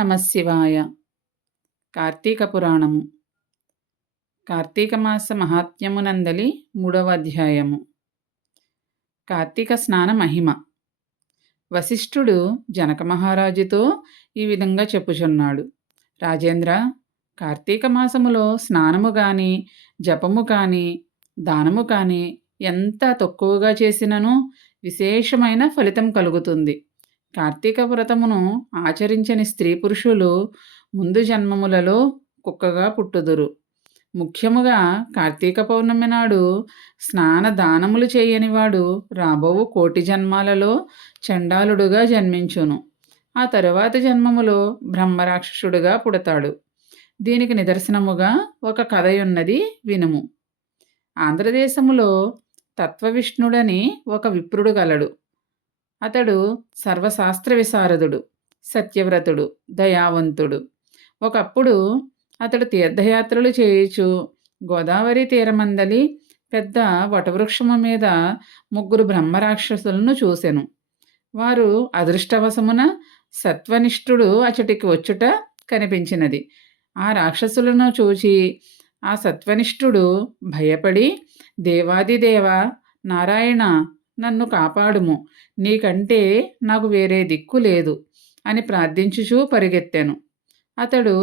నమశివాయ కార్తీక పురాణము. కార్తీక మాస మహాత్మ్యమునందలి మూడవ అధ్యాయము. కార్తీక స్నాన మహిమ. వశిష్ఠుడు జనక మహారాజుతో ఈ విధంగా చెప్పుచున్నాడు. రాజేంద్ర కార్తీక మాసములో స్నానము కానీ జపము కానీ దానము కానీ ఎంత తక్కువగా చేసినను విశేషమైన ఫలితం కలుగుతుంది. కార్తీక వ్రతమును ఆచరించని స్త్రీ పురుషులు ముందు జన్మములలో కుక్కగా పుట్టుదురు. ముఖ్యముగా కార్తీక పౌర్ణమి నాడు స్నాన దానములు చేయనివాడు రాబోవు కోటి జన్మాలలో చండాలుడుగా జన్మించును. ఆ తరువాత జన్మములో బ్రహ్మరాక్షసుడుగా పుడతాడు. దీనికి నిదర్శనముగా ఒక కథయున్నది వినుము. ఆంధ్రదేశములో తత్వవిష్ణుడని ఒక విప్రుడు గలడు. అతడు సర్వశాస్త్ర విశారదుడు సత్యవ్రతుడు దయావంతుడు. ఒకప్పుడు అతడు తీర్థయాత్రలు చేయుచు గోదావరి తీరమందలి పెద్ద వటవృక్షము మీద ముగ్గురు బ్రహ్మరాక్షసులను చూసెను. వారు అదృష్టవశమున సత్వనిష్ఠుడు అచటికి వచ్చుట కనిపించినది. ఆ రాక్షసులను చూచి ఆ సత్వనిష్ఠుడు భయపడి దేవాదిదేవ నారాయణ నన్ను కాపాడుము. నీకంటే నాకు వేరే దిక్కు లేదు అని ప్రార్థించుచూ పరిగెత్తాను. అతడు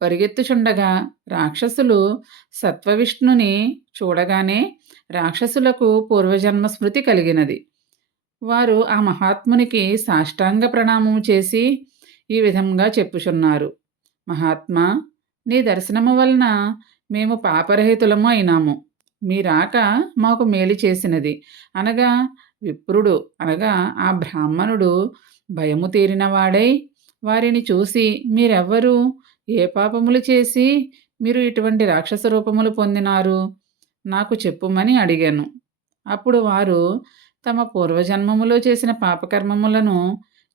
పరిగెత్తుచుండగా రాక్షసులు సత్వవిష్ణుని చూడగానే రాక్షసులకు పూర్వజన్మ స్మృతి కలిగినది. వారు ఆ మహాత్మునికి సాష్టాంగ ప్రణామం చేసి ఈ విధంగా చెప్పుచున్నారు. మహాత్మా నీ దర్శనము వలన మేము పాపరహితులము అయినాము. మీ రాక మాకు మేలు చేసినది. అనగా విప్రుడు అనగా ఆ బ్రాహ్మణుడు భయము తీరినవాడై వారిని చూసి మీరెవ్వరు? ఏ పాపములు చేసి మీరు ఇటువంటి రాక్షస రూపములు పొందినారు? నాకు చెప్పుమని అడిగాను. అప్పుడు వారు తమ పూర్వజన్మములో చేసిన పాపకర్మములను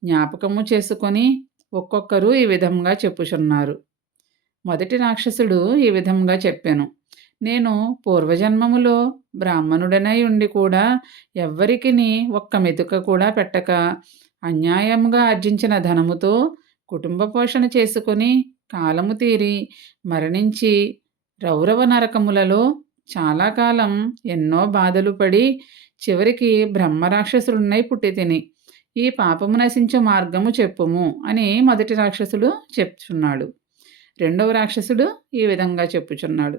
జ్ఞాపకము చేసుకొని ఒక్కొక్కరు ఈ విధంగా చెప్పుచున్నారు. మొదటి రాక్షసుడు ఈ విధంగా చెప్పాను. నేను పూర్వజన్మములో బ్రాహ్మణుడనై ఉండి కూడా ఎవ్వరికి ఒక్క మెతుక కూడా పెట్టక అన్యాయముగా ఆర్జించిన ధనముతో కుటుంబ పోషణ చేసుకొని కాలము తీరి మరణించి రౌరవ నరకములలో చాలా కాలం ఎన్నో బాధలు పడి చివరికి బ్రహ్మరాక్షసుడున్నై పుట్టి తిని ఈ పాపము నశించే మార్గము చెప్పుము అని మొదటి రాక్షసుడు చెప్తున్నాడు రెండవ రాక్షసుడు ఈ విధంగా చెప్పుచున్నాడు.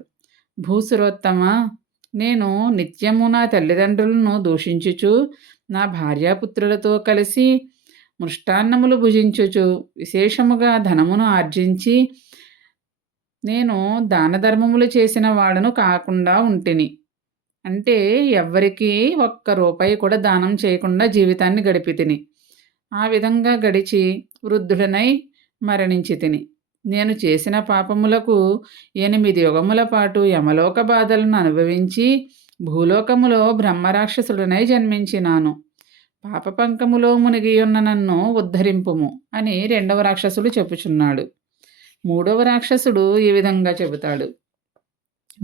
భూసురోత్తమ? నేను నిత్యము నా తల్లిదండ్రులను దూషించుచు నా భార్యాపుత్రులతో కలిసి మృష్టాన్నములు భుజించుచు విశేషముగా ధనమును ఆర్జించి నేను దాన ధర్మములు చేసిన వాడను కాకుండా ఉంటిని. అంటే ఎవ్వరికీ ఒక్క రూపాయి కూడా దానం చేయకుండా జీవితాన్ని గడిపి తిని ఆ విధంగా గడిచి వృద్ధుడనై మరణించి తిని నేను చేసిన పాపములకు ఎనిమిది యుగముల పాటు యమలోక బాధలను అనుభవించి భూలోకములో బ్రహ్మరాక్షసుడనై జన్మించినాను. పాపపంకములో మునిగియున్న నన్ను ఉద్ధరింపుము అని రెండవ రాక్షసుడు చెప్పుచున్నాడు. మూడవ రాక్షసుడు ఈ విధంగా చెబుతాడు.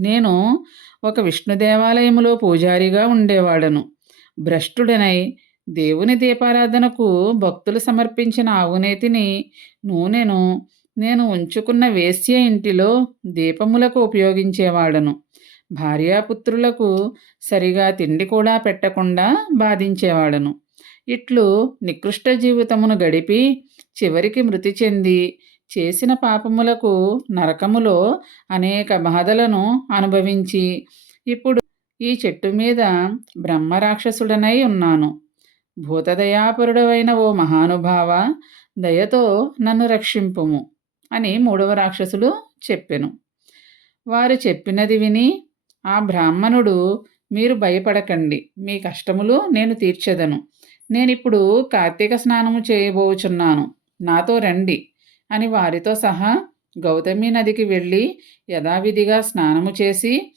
నేను ఒక విష్ణు దేవాలయములో పూజారిగా ఉండేవాడను. భ్రష్టుడనై దేవుని దీపారాధనకు భక్తులు సమర్పించిన ఆవునేతిని నూనెను నేను ఉంచుకున్న వేశ్య ఇంటిలో దీపములకు ఉపయోగించేవాడను. భార్యాపుత్రులకు సరిగా తిండి కూడా పెట్టకుండా బాధించేవాడను. ఇట్లు నికృష్ట జీవితమును గడిపి చివరికి మృతి చెంది చేసిన పాపములకు నరకములో అనేక బాధలను అనుభవించి ఇప్పుడు ఈ చెట్టు మీద బ్రహ్మరాక్షసుడనై ఉన్నాను. భూతదయాపరుడవైన ఓ మహానుభావ దయతో నన్ను రక్షింపుము. అని మూడవ రాక్షసులు చెప్పెను. వారు చెప్పినది విని ఆ బ్రాహ్మణుడు మీరు భయపడకండి. మీ కష్టములు నేను తీర్చెదను. నేనిప్పుడు కార్తీక స్నానము చేయబోచున్నాను. నాతో రండి అని వారితో సహా గౌతమి నదికి వెళ్ళి యథావిధిగా స్నానము చేసి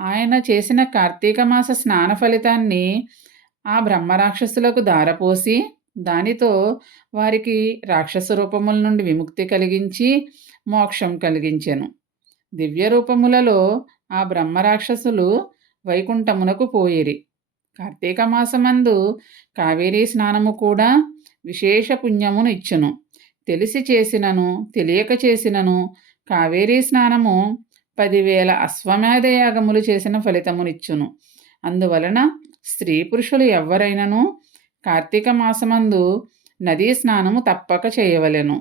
ఆయన చేసిన కార్తీక మాస స్నాన ఫలితాన్ని ఆ బ్రహ్మరాక్షసులకు దారపోసి దానితో వారికి రాక్షస రూపముల నుండి విముక్తి కలిగించి మోక్షం కలిగించెను. దివ్య రూపములలో ఆ బ్రహ్మరాక్షసులు వైకుంఠమునకు పోయిరి. కార్తీక మాసమందు కావేరీ స్నానము కూడా విశేష పుణ్యమును ఇచ్చును. తెలిసి చేసినను తెలియక చేసినను కావేరీ స్నానము పదివేల అశ్వమేధయాగములు చేసిన ఫలితమునిచ్చును. అందువలన స్త్రీ పురుషులు ఎవరైనను కార్తీక మాసమందు నదీ స్నానము తప్పక చేయవలెను.